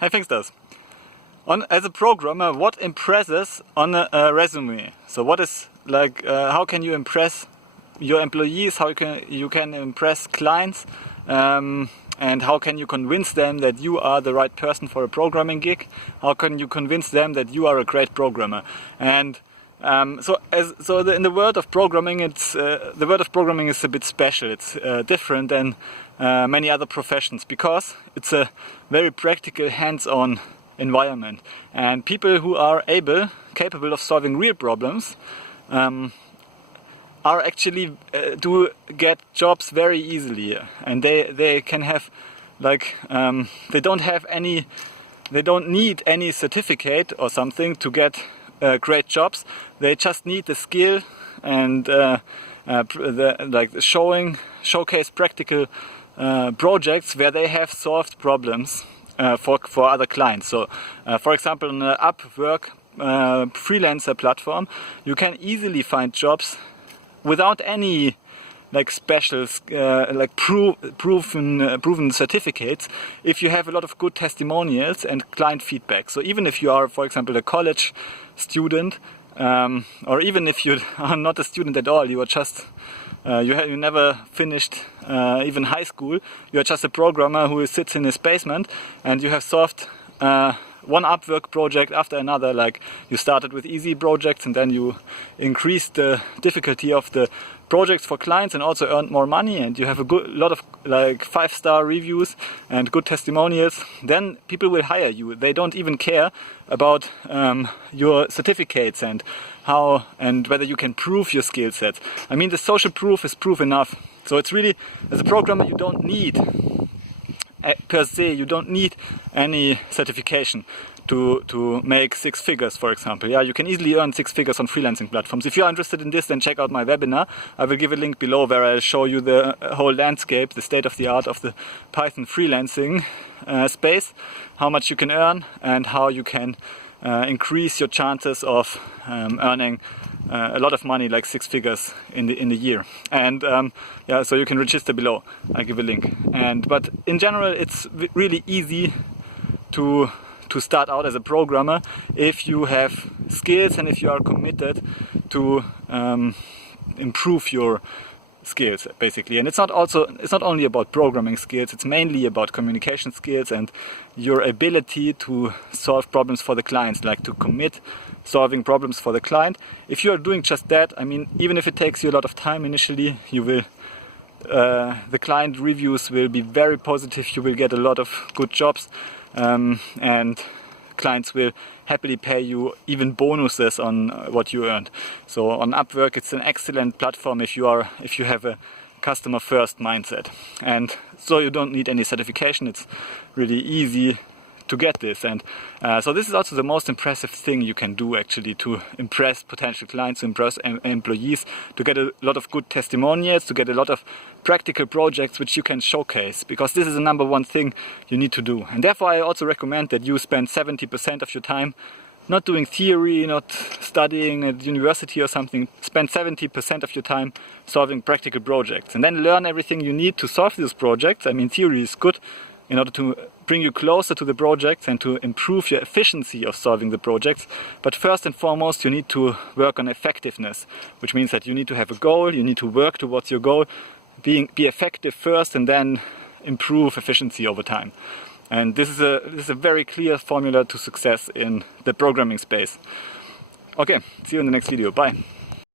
Hi Thinksters. As a programmer, what impresses on a resume? So what is like, how can you impress your employees, how you can impress clients, and how can you convince them that you are the right person for a programming gig? How can you convince them that you are a great programmer? And in the world of programming, the world of programming is a bit special. It's different than many other professions because it's a very practical, hands-on environment, and people who are capable of solving real problems are actually do get jobs very easily, and they can have like they don't need any certificate or something to get great jobs. They just need the skill and showcase practical projects where they have solved problems for other clients. So for example, on the Upwork freelancer platform, you can easily find jobs without any like special proven certificates, if you have a lot of good testimonials and client feedback. So even if you are, for example, a college student, or even if you are not a student at all, you are just you never finished even high school, you are just a programmer who sits in his basement, and you have solved one Upwork project after another. Like, you started with easy projects and then you increased the difficulty of the projects for clients and also earned more money, and you have a lot of like 5-star reviews and good testimonials. Then people will hire you. They don't even care about your certificates and how and whether you can prove your skill sets. I mean, the social proof is proof enough. So it's really, as a programmer, you don't need per se, you don't need any certification to make 6 figures, for example. Yeah, you can easily earn 6 figures on freelancing platforms. If you're interested in this, then check out my webinar. I will give a link below where I'll show you the whole landscape, the state of the art of the Python freelancing space, how much you can earn and how you can increase your chances of earning a lot of money, like 6 figures in the year. And yeah, so you can register below. I'll give a link. But in general, it's really easy to start out as a programmer if you have skills and if you are committed to improve your skills, basically. And it's not only about programming skills, it's mainly about communication skills and your ability to solve problems for the clients, like to commit solving problems for the client. If you are doing just that, I mean, even if it takes you a lot of time initially, you will the client reviews will be very positive. You will get a lot of good jobs, and clients will happily pay you even bonuses on what you earned. So on Upwork, it's an excellent platform if you have a customer first mindset. And so you don't need any certification. It's really easy to get this. And so this is also the most impressive thing you can do, actually, to impress potential clients, to impress employees, to get a lot of good testimonials, to get a lot of practical projects which you can showcase, because this is the number one thing you need to do. And therefore I also recommend that you spend 70% of your time not doing theory, not studying at university or something. Spend 70% of your time solving practical projects, and then learn everything you need to solve these projects. I mean, theory is good in order to bring you closer to the projects and to improve your efficiency of solving the projects. But first and foremost, you need to work on effectiveness, which means that you need to have a goal, you need to work towards your goal, be effective first and then improve efficiency over time. And this is a very clear formula to success in the programming space. Okay, see you in the next video. Bye.